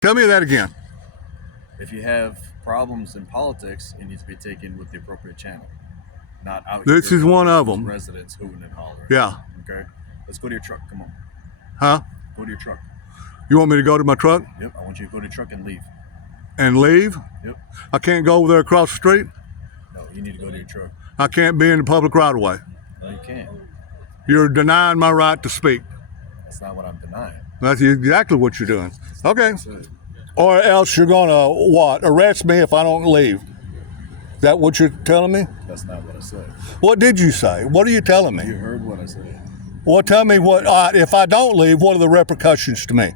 Tell me that again. If you have problems in politics, it needs to be taken with the appropriate channel, not out. This is one of them. Residents hooting and hollering. Yeah. Okay. Let's go to your truck. Come on. Huh? Go to your truck. You want me to go to my truck? Yep. I want you to go to your truck and leave. And leave? Yep. I can't go over there across the street? No, you need to go to your truck. I can't be in the public right of way. No, you can't. You're denying my right to speak. That's not what I'm denying. That's exactly what you're doing. Okay. Or else you're gonna what? Arrest me if I don't leave. Is that what you're telling me? That's not what I said. What did you say? What are you telling me? You heard what I said. Well, tell me what, if I don't leave, what are the repercussions to me?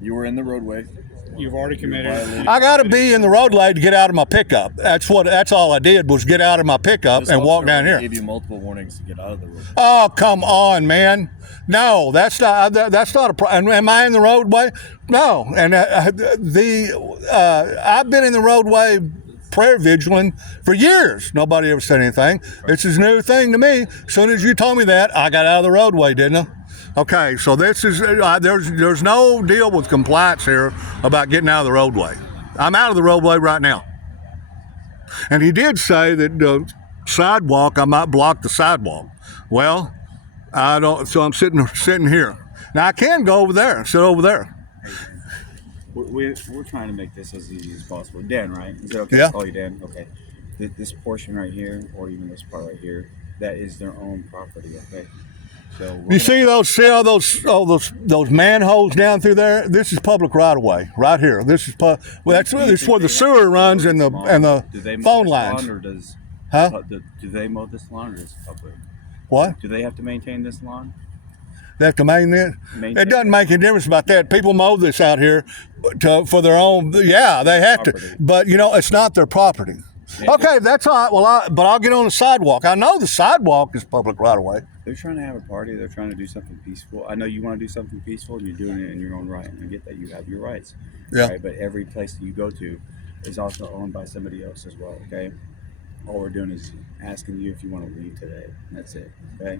You were in the roadway. You've already committed. I got to be in the roadway to get out of my pickup. That's all I did was get out of my pickup and walk down here. I gave you multiple warnings to get out of the roadway. Oh, come on, man. No, that's not a problem. Am I in the roadway? No. And I've been in the roadway prayer vigilant for years. Nobody ever said anything. It's a new thing to me. As soon as you told me that, I got out of the roadway, didn't I? Okay, so this is there's no deal with compliance here about getting out of the roadway. I'm out of the roadway right now. And he did say that the sidewalk, I might block the sidewalk. Well, I don't. So I'm sitting here. Now I can go over there and sit over there. We're trying to make this as easy as possible. Dan, right? Is it okay Yeah. to call you Dan? Okay. This portion right here, or even this part right here, that is their own property. Okay. So You see all those manholes down through there? This is public right of way right here. This is this is where the sewer runs and the phone lines. Or does, Huh? Do they mow this lawn, or is it public? What? Do they have to maintain this lawn? They have to maintain it. It doesn't make any difference about that. People mow this out here for their own. Yeah, they have to. But it's not their property. Okay, that's all right. Well, but I'll get on the sidewalk. I know the sidewalk is public right of way. They're trying to have a party. They're trying to do something peaceful. I know you want to do something peaceful, and you're doing it in your own right. And I get that you have your rights. Yeah. Right? But every place that you go to is also owned by somebody else as well. Okay. All we're doing is asking you if you want to leave today. That's it. Okay.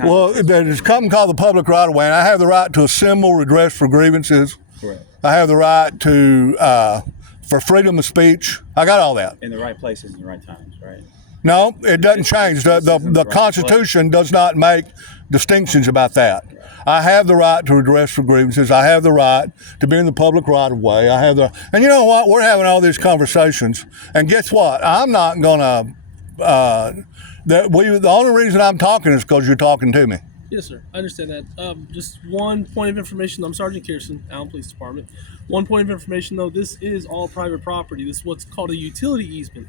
Well, there's something called the public right of way, and I have the right to assemble, redress for grievances. Correct. I have the right to for freedom of speech. I got all that. In the right places in the right times, right? No, it doesn't change. The Constitution does not make distinctions about that. I have the right to redress for grievances. I have the right to be in the public right of way. And you know what? We're having all these conversations, and guess what? I'm not gonna. The only reason I'm talking is because you're talking to me. Yes, sir. I understand that. Just one point of information. I'm Sergeant Kirsten, Allen Police Department. One point of information, though. This is all private property. This is what's called a utility easement,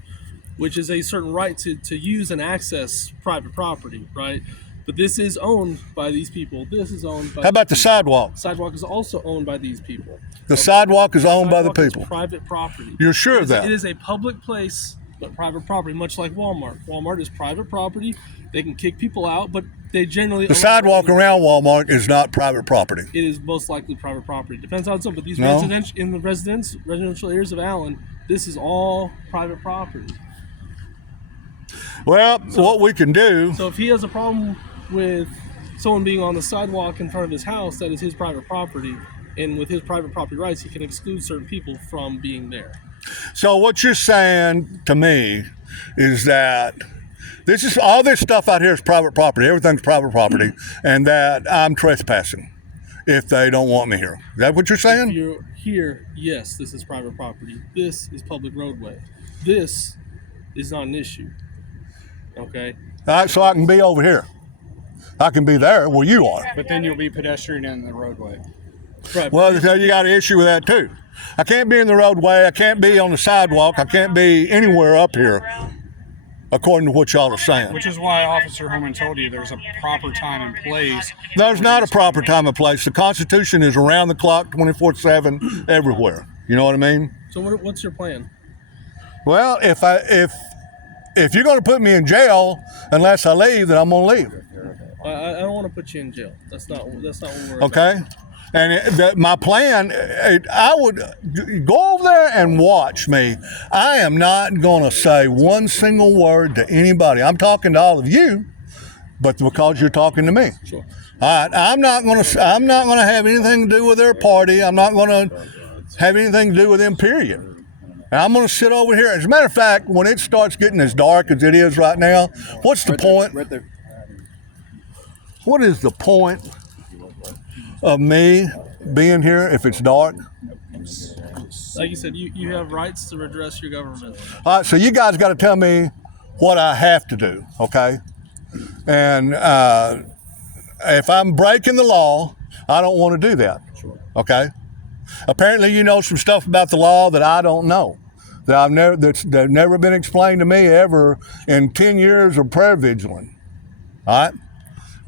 which is a certain right to use and access private property, right? But this is owned by these people. This is owned by. How about the sidewalk? Sidewalk is also owned by these people. The sidewalk is owned by the people. Is private property. You're sure of that? It is a public place, but private property, much like Walmart. Walmart is private property. They can kick people out, but they generally. The sidewalk around Walmart is not private property. It is most likely private property. Depends on it's owned, but these residential areas of Allen, this is all private property. Well, what we can do. So if he has a problem with someone being on the sidewalk in front of his house, that is his private property, and with his private property rights, he can exclude certain people from being there. So what you're saying to me is that all this stuff out here is private property. Everything's private property, and that I'm trespassing if they don't want me here. Is that what you're saying? If you're here, yes, this is private property. This is public roadway. This is not an issue. Okay? All right, so I can be over here. I can be there where you are. But then you'll be pedestrian in the roadway. Right. Well, so you got an issue with that too. I can't be in the roadway. I can't be on the sidewalk. I can't be anywhere up here, according to what y'all are saying. Which is why Officer Holman told you there's a proper time and place. There's not a proper time and place. The Constitution is around the clock, 24/7, everywhere. You know what I mean? So what's your plan? Well, if you're going to put me in jail unless I leave, then I'm going to leave. I don't want to put you in jail. That's not what we're okay. About. And my plan, I would go over there and watch me. I am not going to say one single word to anybody. I'm talking to all of you. but because you're talking to me. Sure. All right, I'm not gonna have anything to do with their party. I'm not gonna have anything to do with them, period. And I'm gonna sit over here. As a matter of fact, when it starts getting as dark as it is right now, what's the point? Right there. What is the point of me being here if it's dark? Like you said, you have rights to redress your government. All right, so you guys got to tell me what I have to do, okay? And if I'm breaking the law, I don't want to do that, okay? Apparently, you know some stuff about the law that I don't know, that's never been explained to me ever in 10 years of prayer vigiling. All right.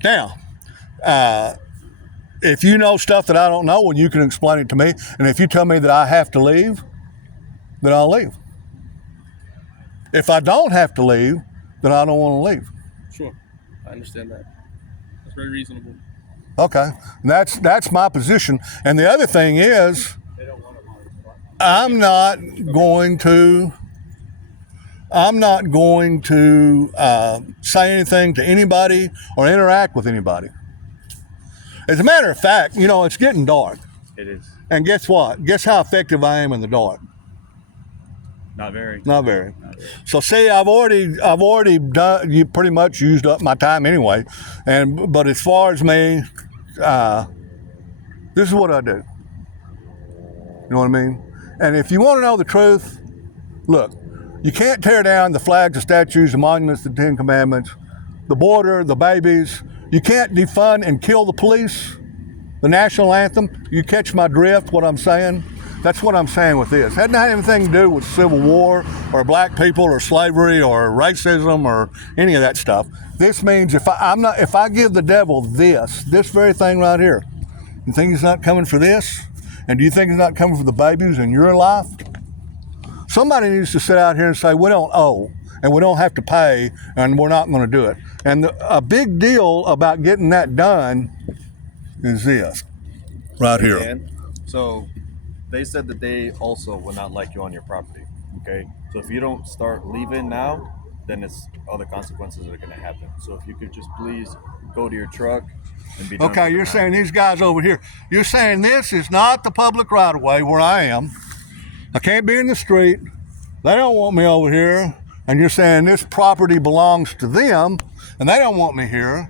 Now, if you know stuff that I don't know, well, you can explain it to me. And if you tell me that I have to leave, then I'll leave. If I don't have to leave, then I don't want to leave. Sure, I understand that. That's very reasonable. Okay, that's my position. And the other thing is, I'm not going to say anything to anybody or interact with anybody. As a matter of fact, you know, it's getting dark. It is. And guess what? Guess how effective I am in the dark? Not very. Not very. So see, I've already done. You pretty much used up my time anyway. But as far as me, this is what I do. You know what I mean? And if you want to know the truth, look, you can't tear down the flags, the statues, the monuments, the Ten Commandments, the border, the babies. You can't defund and kill the police, the national anthem. You catch my drift, what I'm saying? That's what I'm saying with this. It hadn't had anything to do with Civil War or black people or slavery or racism or any of that stuff. This means if I give the devil this very thing right here, you think he's not coming for this? And do you think he's not coming for the babies in your life? Somebody needs to sit out here and say, we don't owe and we don't have to pay and we're not going to do it. And a big deal about getting that done is this right here. And so they said that they also will not like you on your property. Okay. So if you don't start leaving now, then it's other consequences that are going to happen. So if you could just please go to your truck and be done. Okay, you're saying these guys over here, you're saying this is not the public right of way where I am. I can't be in the street. They don't want me over here. And you're saying this property belongs to them and they don't want me here.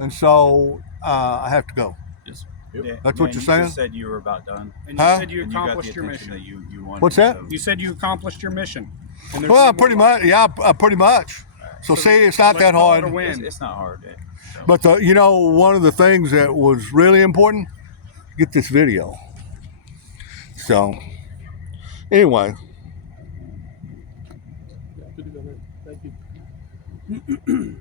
And so I have to go. Yes. Yeah, That's what you're saying? You just said you were about done. And you Huh? said you And you got the accomplished your attention mission. that you wanted. What's that? So- You said you accomplished your mission. And there's Well, no pretty more. much. Yeah, pretty much. So see, it's not let's that call it hard. a win. It's not hard. So. But one of the things that was really important, get this video. So anyway. Good to go, man. Thank you.